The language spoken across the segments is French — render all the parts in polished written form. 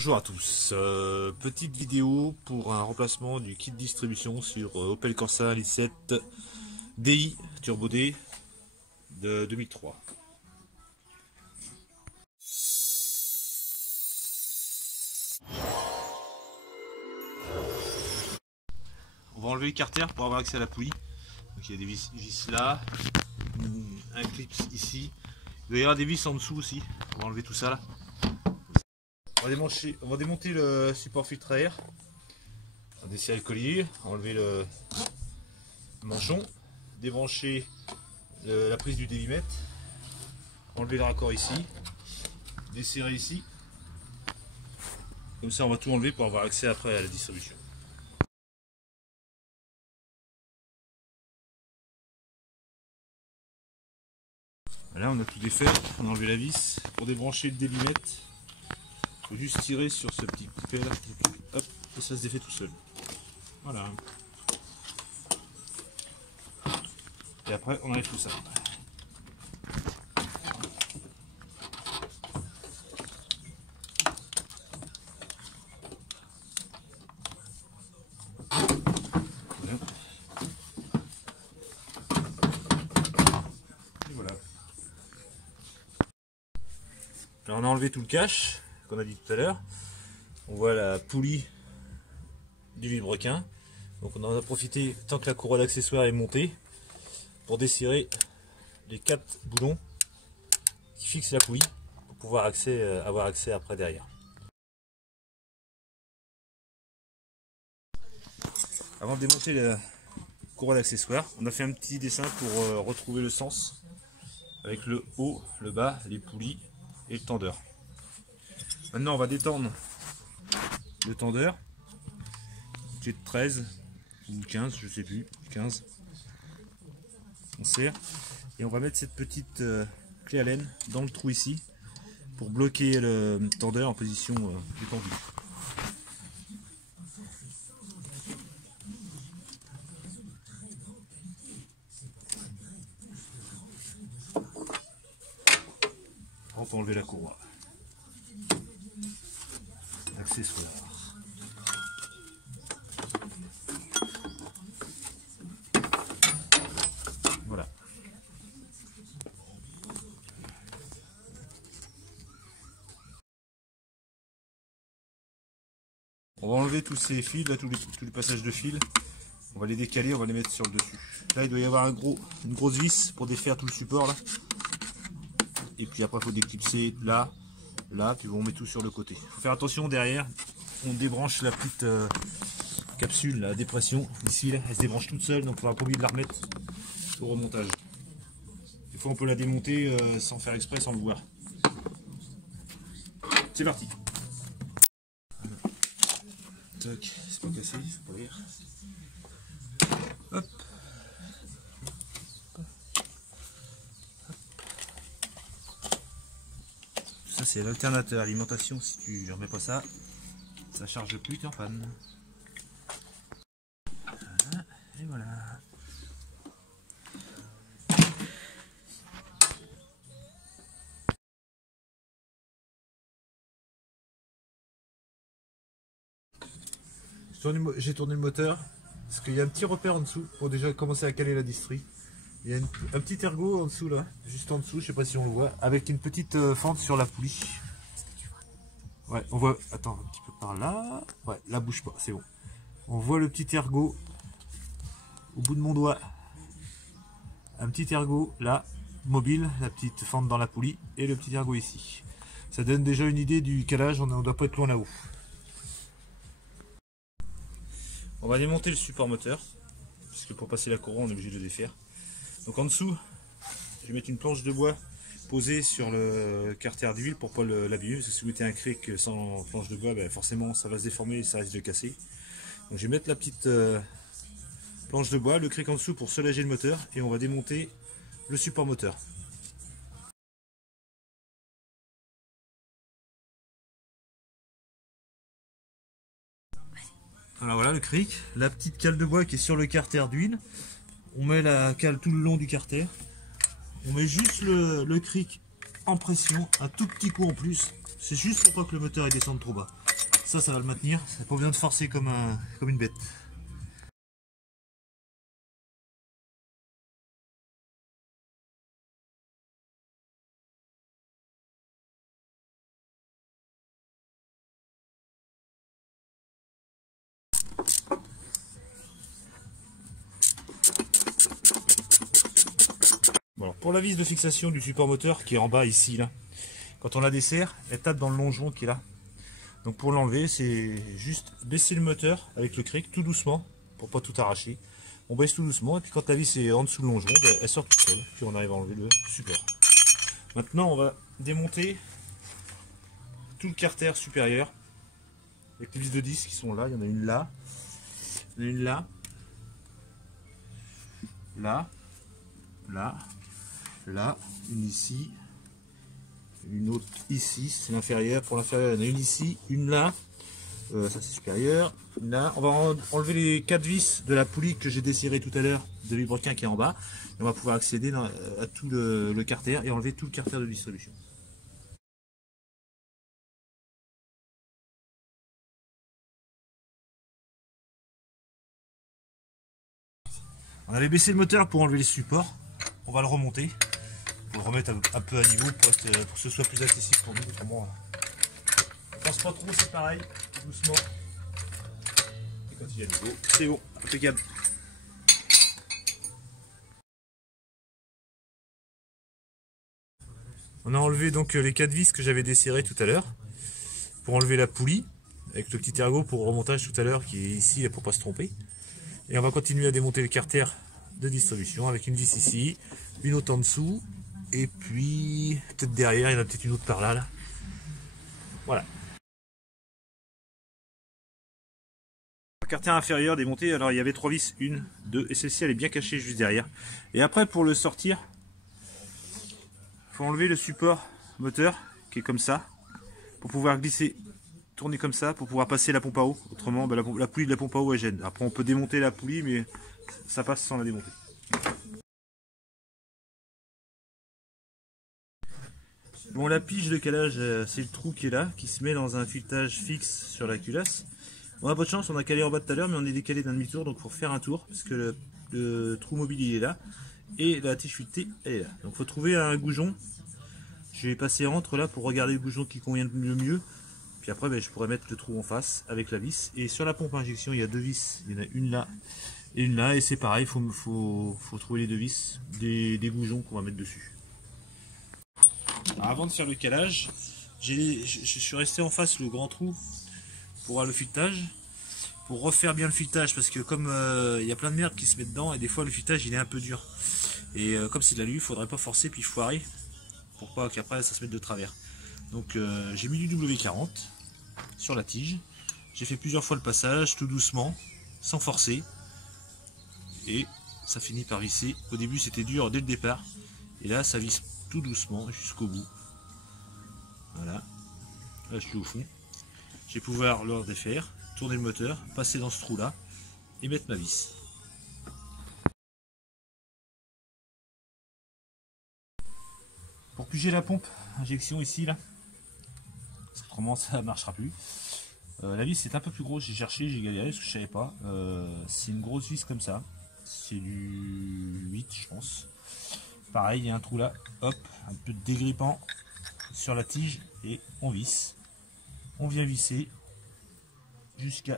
Bonjour à tous, petite vidéo pour un remplacement du kit distribution sur Opel Corsa i7 DI Turbo D de 2003. On va enlever le carter pour avoir accès à la poulie. Donc il y a des vis là, un clip ici, il doit y avoir des vis en dessous aussi. On va enlever tout ça là. On va démonter le support filtre à air, on va desserrer le collier, enlever le manchon, débrancher la prise du délimètre, enlever le raccord ici, desserrer ici. Comme ça on va tout enlever pour avoir accès après à la distribution. Là on a tout défait, on a enlevé la vis. Pour débrancher le délimètre, il faut juste tirer sur ce petit coupé là, hop, et ça se défait tout seul. Voilà. Et après on enlève tout ça. Voilà. Et voilà. Alors on a enlevé tout le cache qu'on a dit tout à l'heure. On voit la poulie du vilebrequin. Donc on en a profité tant que la courroie d'accessoires est montée pour desserrer les 4 boulons qui fixent la poulie pour pouvoir avoir accès après derrière. Avant de démonter la courroie d'accessoires, on a fait un petit dessin pour retrouver le sens avec le haut, le bas, les poulies et le tendeur. Maintenant on va détendre le tendeur, qui est de 13 ou 15, je sais plus, 15. On serre et on va mettre cette petite clé Allen dans le trou ici pour bloquer le tendeur en position détendue. On peut enlever la courroie. Accessoires. Voilà. On va enlever tous ces fils, là, tous les passages de fils. On va les décaler, on va les mettre sur le dessus. Là, il doit y avoir une grosse vis pour défaire tout le support là. Et puis après, il faut déclipser là, là, puis on met tout sur le côté. Il faut faire attention derrière. On débranche la petite capsule, la dépression ici, là, elle se débranche toute seule, donc on va pas oublier de la remettre au remontage. Des fois, on peut la démonter sans faire exprès, sans le voir. C'est parti. Tac, c'est pas cassé, faut pas rire. Hop. Ça c'est l'alternateur alimentation, si tu ne remets pas ça, ça charge plus, t'es en panne. Voilà, et voilà. J'ai tourné le moteur parce qu'il y a un petit repère en dessous pour déjà commencer à caler la distrie. Il y a un petit ergot en dessous là, juste en dessous, je sais pas si on le voit, avec une petite fente sur la poulie. Ouais, on voit, attends, un petit peu par là. Ouais, là bouge pas, c'est bon. On voit le petit ergot au bout de mon doigt. Un petit ergot là, mobile, la petite fente dans la poulie et le petit ergot ici. Ça donne déjà une idée du calage, on ne doit pas être loin là-haut. On va démonter le support moteur, parce que pour passer la courroie on est obligé de le défaire. Donc en dessous, je vais mettre une planche de bois posée sur le carter d'huile pour pas l'abîmer, parce que si vous mettez un cric sans planche de bois, ben forcément ça va se déformer et ça risque de casser. Donc je vais mettre la petite planche de bois, le cric en dessous pour soulager le moteur, et on va démonter le support moteur. Alors voilà le cric, la petite cale de bois qui est sur le carter d'huile. On met la cale tout le long du carter. On met juste le cric en pression, un tout petit coup en plus. C'est juste pour pas que le moteur il descende trop bas. Ça va le maintenir. C'est pas besoin de forcer comme une bête. Bon, pour la vis de fixation du support moteur qui est en bas ici, là, quand on la dessert, elle tape dans le longeron qui est là. Donc pour l'enlever, c'est juste baisser le moteur avec le cric tout doucement pour pas tout arracher. On baisse tout doucement et puis quand la vis est en dessous le longeron, ben, elle sort toute seule. Puis on arrive à enlever le support. Maintenant, on va démonter tout le carter supérieur avec les vis de 10 qui sont là. Il y en a une là, il y en a une là, là, là, là, une ici, une autre ici, c'est l'inférieur. Pour l'inférieur, il y en a une ici, une là, ça c'est supérieur, une là. On va enlever les 4 vis de la poulie que j'ai desserré tout à l'heure de vilebrequin qui est en bas. Et on va pouvoir accéder à tout le carter et enlever tout le carter de distribution. On avait baissé le moteur pour enlever les supports. On va le remonter pour le remettre un peu à niveau pour que ce soit plus accessible pour nous. Autrement, on pense pas trop, c'est pareil, doucement. Et quand il est à niveau, c'est bon, impeccable. On a enlevé donc les 4 vis que j'avais desserrées tout à l'heure pour enlever la poulie avec le petit ergot pour remontage tout à l'heure qui est ici pour pas se tromper. Et on va continuer à démonter le carter de distribution avec une vis ici, une autre en dessous et puis peut-être derrière, il y en a peut-être une autre par là, là. Voilà. Le carter inférieur démonté, alors il y avait 3 vis, 1, 2 et celle-ci elle est bien cachée juste derrière. Et après pour le sortir, il faut enlever le support moteur qui est comme ça pour pouvoir glisser, tourner comme ça pour pouvoir passer la pompe à eau. Autrement ben, la poulie de la pompe à eau elle gêne. Après on peut démonter la poulie mais ça passe sans la démonter. Bon, la pige de calage, c'est le trou qui est là, qui se met dans un filetage fixe sur la culasse. On a pas de chance, on a calé en bas tout à l'heure, mais on est décalé d'un demi-tour, donc il faut faire un tour, parce que le trou mobile il est là, et la tige filetée elle est là. Donc il faut trouver un goujon. Je vais passer entre là pour regarder le goujon qui convient le mieux. Puis après, ben, je pourrais mettre le trou en face avec la vis. Et sur la pompe à injection, il y a 2 vis. Il y en a une là et une là, et c'est pareil, il faut trouver les 2 vis, des goujons qu'on va mettre dessus. Alors, avant de faire le calage, je suis resté en face le grand trou pour avoir le filetage, pour refaire bien le filetage, parce que comme il y a plein de merde qui se met dedans et des fois le filetage il est un peu dur. Et comme c'est de l'alu, il faudrait pas forcer puis foirer pour pas qu'après ça se mette de travers. Donc j'ai mis du W40 sur la tige, j'ai fait plusieurs fois le passage tout doucement, sans forcer, et ça finit par visser. Au début c'était dur dès le départ, et là ça visse tout doucement jusqu'au bout. Voilà, là je suis au fond. Je vais pouvoir le défaire, tourner le moteur, passer dans ce trou là et mettre ma vis. Pour piger la pompe injection ici là, autrement ça ne marchera plus. La vis est un peu plus grosse, j'ai cherché, j'ai galéré parce que je savais pas. C'est une grosse vis comme ça, c'est du 8 je pense. Pareil, il y a un trou là, hop, un peu de dégrippant sur la tige et on visse. On vient visser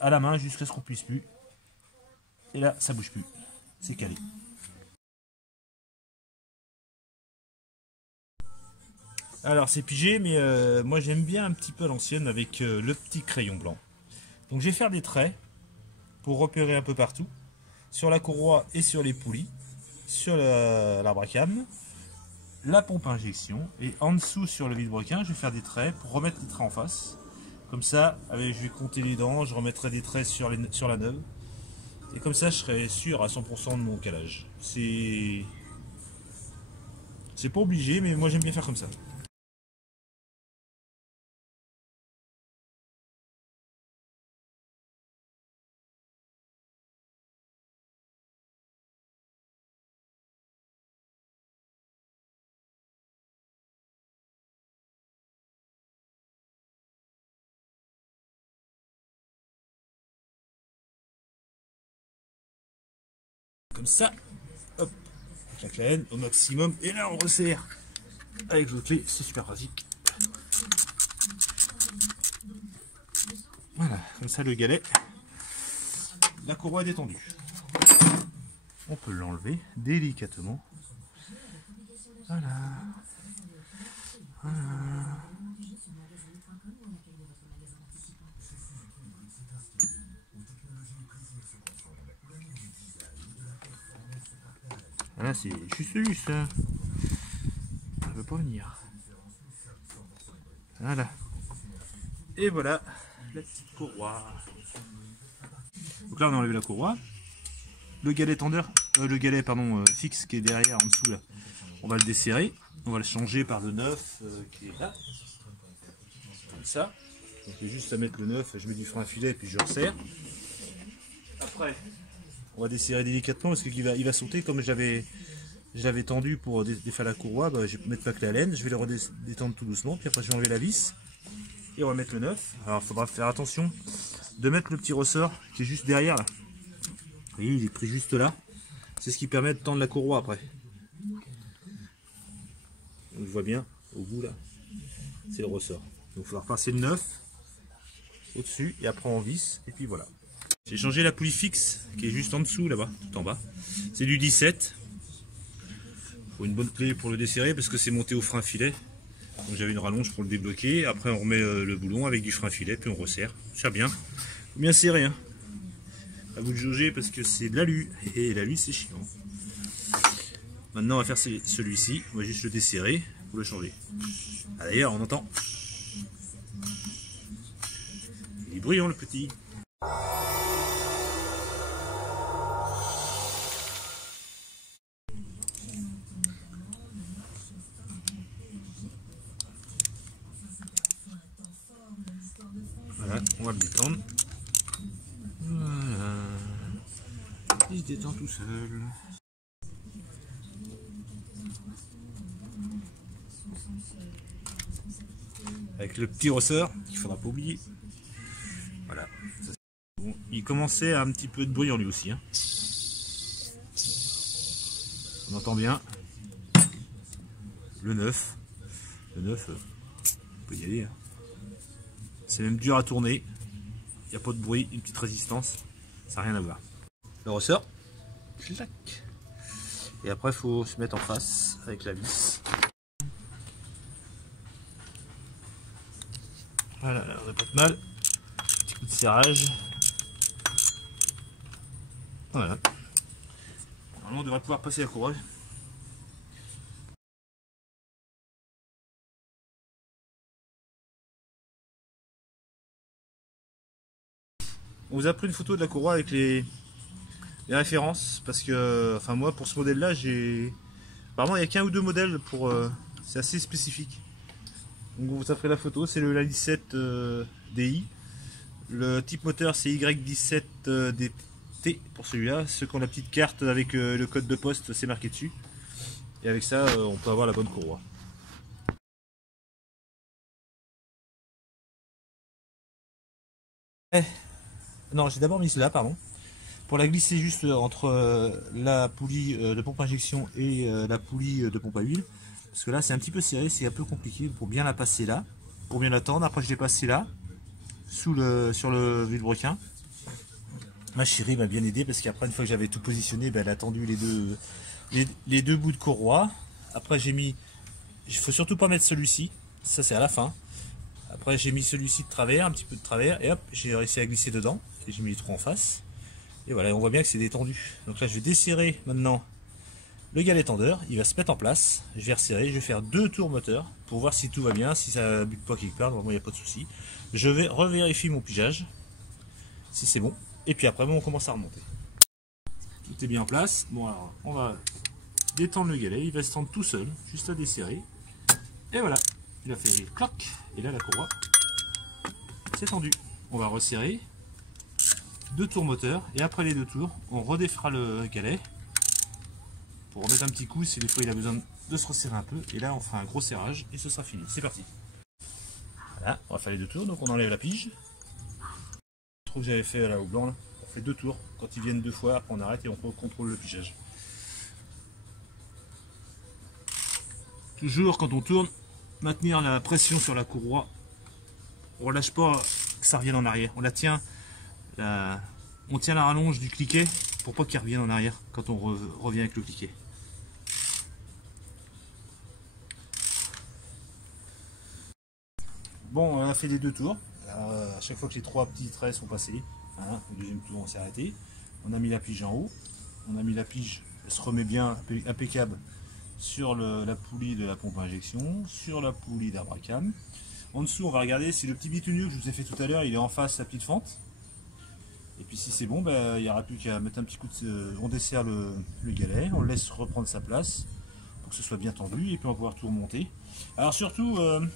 à la main jusqu'à ce qu'on puisse plus. Et là, ça bouge plus, c'est calé. Alors c'est pigé, mais moi j'aime bien un petit peu à l'ancienne avec le petit crayon blanc. Donc je vais faire des traits pour repérer un peu partout, sur la courroie et sur les poulies, sur l'arbre à cam, la pompe à injection, et en dessous sur le vilebrequin, je vais faire des traits pour remettre les traits en face. Comme ça, je vais compter les dents, je remettrai des traits sur la neuve. Et comme ça, je serai sûr à 100% de mon calage. C'est pas obligé, mais moi j'aime bien faire comme ça. comme ça. Hop, on claque la laine au maximum. Et là, on resserre avec l'autre clé. C'est super pratique. Voilà, comme ça le galet, la courroie est détendue. On peut l'enlever délicatement. Voilà. Voilà. Voilà, c'est juste ça. Ça ne veut pas venir. Voilà. Et voilà la petite courroie. Donc là on a enlevé la courroie. Le galet tendeur, le galet pardon fixe qui est derrière en dessous là. On va le desserrer. On va le changer par le neuf qui est là. Comme ça. Donc j'ai juste à mettre le neuf, je mets du frein à filet et puis je resserre. Après, on va desserrer délicatement parce qu'il va sauter comme j'avais tendu pour défaire la courroie. Bah, je vais mettre pas que la laine, je vais le redétendre tout doucement. Puis après je vais enlever la vis et on va mettre le neuf. Alors il faudra faire attention de mettre le petit ressort qui est juste derrière là. Vous voyez, il est pris juste là. C'est ce qui permet de tendre la courroie après. On le voit bien au bout là. C'est le ressort. Donc il faudra repasser le neuf au-dessus et après on visse et puis voilà. J'ai changé la poulie fixe qui est juste en dessous là-bas, tout en bas. C'est du 17. Il faut une bonne clé pour le desserrer parce que c'est monté au frein à filet. Donc j'avais une rallonge pour le débloquer. Après on remet le boulon avec du frein à filet puis on resserre. C'est bien. Faut bien serrer. Hein. À vous de jauger parce que c'est de l'alu. Et l'alu c'est chiant. Maintenant on va faire celui-ci. On va juste le desserrer pour le changer. Ah, d'ailleurs on entend. Il est bruyant le petit. Voilà, on va le détendre. Voilà. Il se détend tout seul. Avec le petit ressort, qu'il ne faudra pas oublier. Voilà. Bon, il commençait à un petit peu de bruit en lui aussi. Hein. On entend bien. Le 9. Le 9, on peut y aller. Hein. C'est même dur à tourner. Il n'y a pas de bruit, une petite résistance. Ça n'a rien à voir. Le ressort. Clac. Et après, il faut se mettre en face avec la vis. Voilà, là, on n'a pas de mal. Petit coup de serrage. Voilà. Normalement, on devrait pouvoir passer la courroie. On vous a pris une photo de la courroie avec les références parce que, enfin moi pour ce modèle là j'ai, apparemment il n'y a qu'un ou deux modèles pour, c'est assez spécifique. Donc on vous a pris la photo, c'est le LA17 DI. Le type moteur c'est Y17 DT pour celui-là. Ceux qui ont la petite carte avec le code de poste c'est marqué dessus. Et avec ça on peut avoir la bonne courroie. Non, j'ai d'abord mis cela, pardon. Pour la glisser juste entre la poulie de pompe à injection et la poulie de pompe à huile. Parce que là c'est un petit peu serré, c'est un peu compliqué pour bien la passer là. Pour bien la tendre, après je l'ai passé là, sur le vilebrequin. Ma chérie m'a bien aidé parce qu'après une fois que j'avais tout positionné, ben, elle a tendu les deux bouts de courroie. Après j'ai mis, il faut surtout pas mettre celui-ci, ça c'est à la fin. Après j'ai mis celui-ci de travers, un petit peu de travers, et hop, j'ai réussi à glisser dedans. Et j'ai mis les trous en face. Et voilà, on voit bien que c'est détendu. Donc là je vais desserrer maintenant le galet tendeur, il va se mettre en place. Je vais resserrer, je vais faire 2 tours moteur pour voir si tout va bien, si ça bute pas quelque part, normalement il n'y a pas de souci. Je vais revérifier mon pigeage, si c'est bon. Et puis après bon, on commence à remonter. Tout est bien en place. Bon alors on va détendre le galet, il va se tendre tout seul, juste à desserrer. Et voilà, il a fait cloc. Et là la courroie c'est tendu. On va resserrer. 2 tours moteur et après les 2 tours on redéfera le galet pour remettre un petit coup si des fois il a besoin de se resserrer un peu, et là on fera un gros serrage et ce sera fini. C'est parti. Voilà, on va faire les 2 tours, donc on enlève la pige. Le trou que j'avais fait là au blanc là, pour On fait 2 tours. Quand ils viennent 2 fois, après on arrête et on contrôle le pigeage. Toujours quand on tourne, maintenir la pression sur la courroie. On relâche pas que ça revienne en arrière. On la tient, on tient la rallonge du cliquet pour pas qu'il revienne en arrière quand on revient avec le cliquet. Bon, on a fait les 2 tours. À chaque fois que les 3 petits traits sont passés, hein, au deuxième tour on s'est arrêté. On a mis la pige en haut. On a mis la pige, elle se remet bien impeccable sur la poulie de la pompe à injection, sur la poulie d'Abracam. En dessous, on va regarder si le petit bitumineux que je vous ai fait tout à l'heure, il est en face à la petite fente. Et puis si c'est bon, ben, il n'y aura plus qu'à mettre un petit coup de... On dessert le galet, on le laisse reprendre sa place pour que ce soit bien tendu et puis on va pouvoir tout remonter. Alors surtout, ne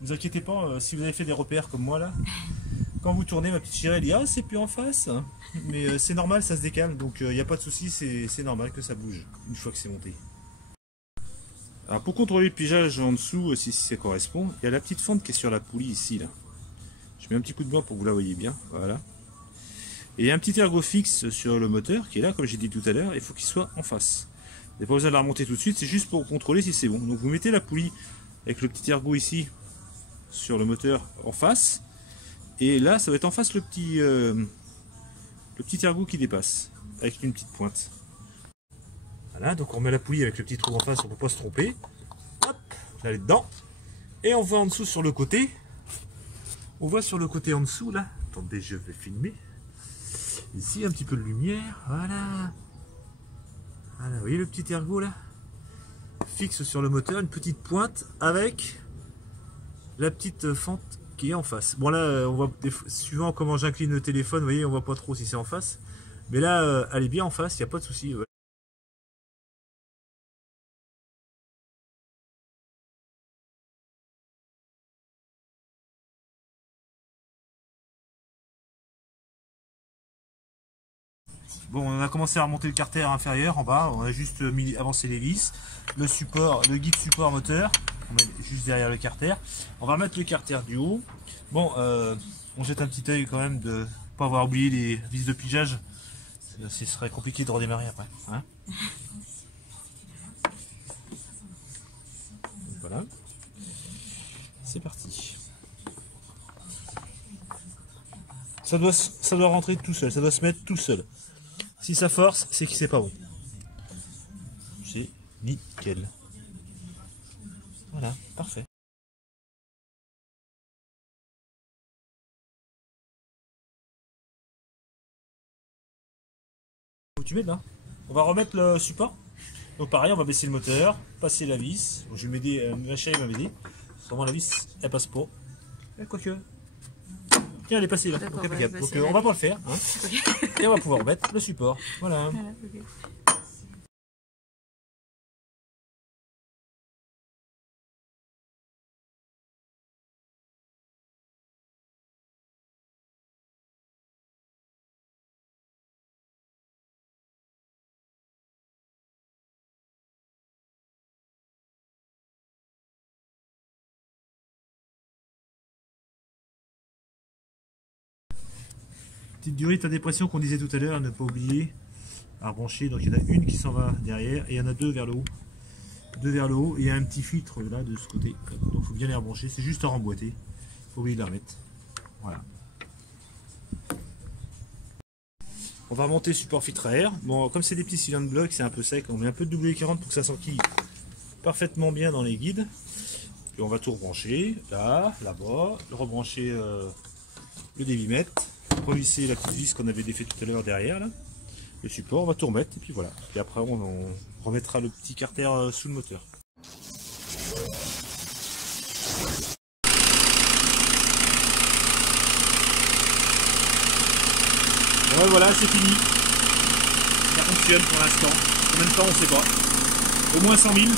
vous inquiétez pas, si vous avez fait des repères comme moi là, quand vous tournez, ma petite chérie elle dit ah c'est plus en face, mais c'est normal, ça se décale, donc il n'y a pas de souci, c'est normal que ça bouge une fois que c'est monté. Alors pour contrôler le pigeage en dessous, si ça correspond, il y a la petite fente qui est sur la poulie ici là. Je mets un petit coup de blanc pour que vous la voyez bien, voilà. Et il y a un petit ergot fixe sur le moteur qui est là, comme j'ai dit tout à l'heure, il faut qu'il soit en face. Vous n'avez pas besoin de la remonter tout de suite, c'est juste pour contrôler si c'est bon. Donc vous mettez la poulie avec le petit ergot ici sur le moteur en face, et là ça va être en face le petit ergot qui dépasse, avec une petite pointe. Voilà, donc on met la poulie avec le petit trou en face, on ne peut pas se tromper. Hop, là elle est dedans. Et on voit en dessous sur le côté. On voit sur le côté en dessous là. Attendez, je vais filmer. Ici, un petit peu de lumière. Voilà. Voilà, vous voyez le petit ergot là? Fixe sur le moteur, une petite pointe avec la petite fente qui est en face. Bon là, on voit, suivant comment j'incline le téléphone, vous voyez, on voit pas trop si c'est en face. Mais là, elle est bien en face, il n'y a pas de souci. Ouais. Bon, on a commencé à remonter le carter inférieur en bas, on a juste avancé les vis, le support, le guide support moteur, on est juste derrière le carter. On va mettre le carter du haut. Bon, on jette un petit œil quand même de ne pas avoir oublié les vis de pigeage, ce serait compliqué de redémarrer après. Hein, donc voilà, c'est parti. Ça doit rentrer tout seul, ça doit se mettre tout seul. Si ça force, c'est que c'est pas bon. C'est nickel. Voilà, parfait. Tu mets là. On va remettre le support. Donc pareil, on va baisser le moteur, passer la vis. Bon, je vais m'aider, ma chérie va m'aider. Sûrement la vis, elle passe pas. Quoique. Tiens, elle est passée là. Donc, on va pas le faire. Hein. Okay. Et on va pouvoir remettre le support. Voilà. Okay. Petite durite à dépression qu'on disait tout à l'heure, ne pas oublier à rebrancher. Donc il y en a une qui s'en va derrière et il y en a deux vers le haut. Deux vers le haut et il y a un petit filtre là de ce côté. Donc il faut bien les rebrancher, c'est juste à remboîter. Faut oublier de la remettre. Voilà. On va remonter le support filtre à air. Bon, comme c'est des petits cylindres blocs, c'est un peu sec. On met un peu de W40 pour que ça s'enquille parfaitement bien dans les guides. Puis on va tout rebrancher, là, là-bas, rebrancher le dévimètre. Revisser la petite vis qu'on avait défait tout à l'heure derrière là. Le support, on va tout remettre et puis voilà. Et après on remettra le petit carter sous le moteur. Ouais, voilà, c'est fini. Ça fonctionne pour l'instant. Combien de temps on sait pas. Au moins 100 000.